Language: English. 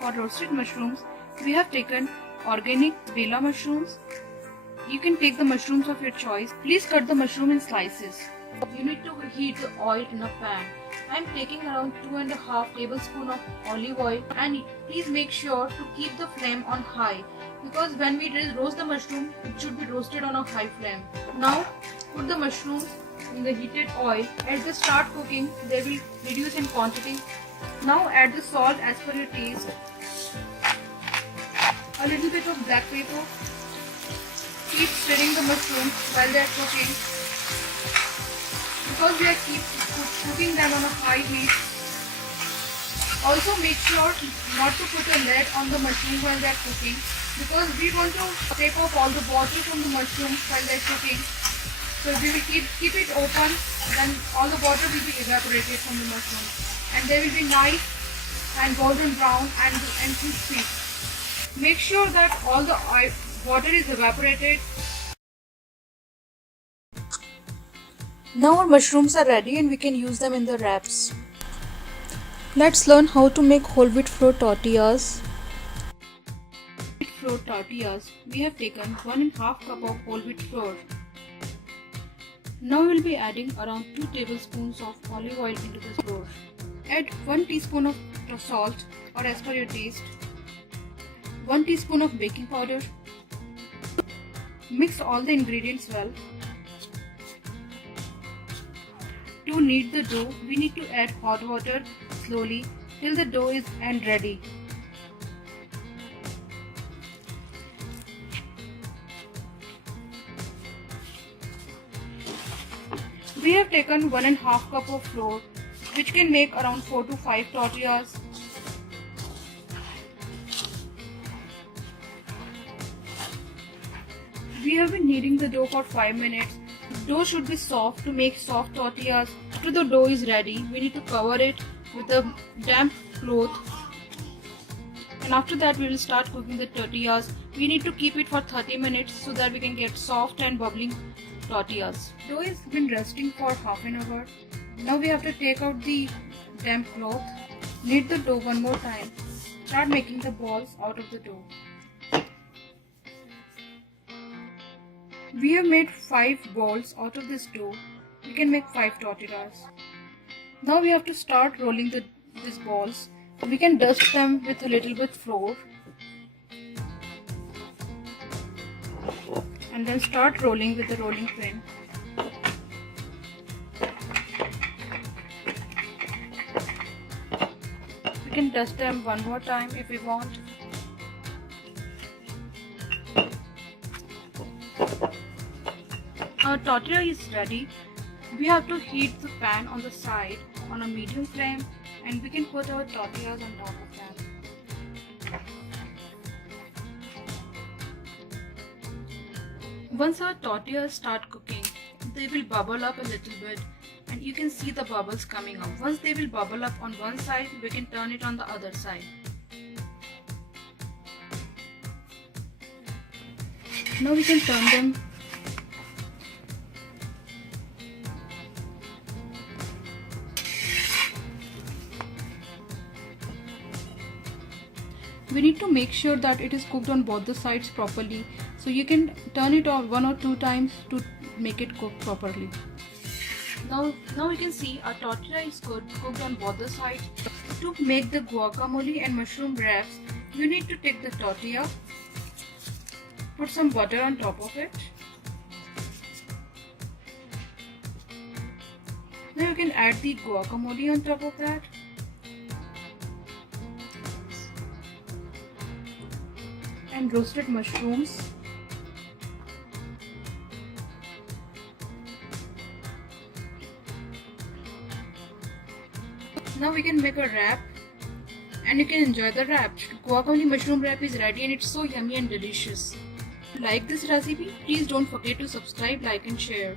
For roasted mushrooms, we have taken organic Bela mushrooms. You can take the mushrooms of your choice. Please cut the mushroom in slices. You need to heat the oil in a pan. I am taking around 2.5 tablespoons of olive oil, and please make sure to keep the flame on high, because when we roast the mushroom, it should be roasted on a high flame. Now put the mushrooms in the heated oil. As they start cooking, they will reduce in quantity. Now add the salt as per your taste, a little bit of black pepper. Keep stirring the mushrooms while they are cooking, because we are cooking them on a high heat. Also make sure not to put a lid on the mushroom while they are cooking, because we want to take off all the water from the mushroom while they are cooking. So we will keep it open, then all the water will be evaporated from the mushroom, and they will be nice and golden brown and crispy. Make sure that all the water is evaporated. Now our mushrooms are ready and we can use them in the wraps. Let's learn how to make whole wheat flour tortillas. Wheat flour tortillas. We have taken 1.5 cup of whole wheat flour. Now we will be adding around 2 tablespoons of olive oil into this flour. Add 1 teaspoon of salt or as per your taste. 1 teaspoon of baking powder. Mix all the ingredients well. To knead the dough, we need to add hot water slowly till the dough is ready. We have taken 1.5 cup of flour, which can make around 4 to 5 tortillas. We have been kneading the dough for 5 minutes. The dough should be soft to make soft tortillas. After the dough is ready, we need to cover it with a damp cloth. And after that, we will start cooking the tortillas. We need to keep it for 30 minutes so that we can get soft and bubbling tortillas. Dough has been resting for half an hour. Now we have to take out the damp cloth. Knead the dough one more time. Start making the balls out of the dough. We have made 5 balls out of this dough. We can make 5 tortillas. Now we have to start rolling these balls. We can dust them with a little bit flour. And then start rolling with the rolling pin. We can dust them one more time if we want. Our tortilla is ready. We have to heat the pan on the side on a medium flame, and we can put our tortillas on top of that. Once our tortillas start cooking, they will bubble up a little bit, and you can see the bubbles coming up. Once they will bubble up on one side, we can turn it on the other side. Now we can turn them. We need to make sure that it is cooked on both the sides properly. So you can turn it on 1 or 2 times to make it cook properly. Now you can see our tortilla is cooked on both the sides. To make the guacamole and mushroom wraps, you need to take the tortilla, put some butter on top of it. Now you can add the guacamole on top of that. And roasted mushrooms. Now we can make a wrap and you can enjoy the wrap. Guacamole mushroom wrap is ready and it's so yummy and delicious. If you like this recipe, please don't forget to subscribe, like and share.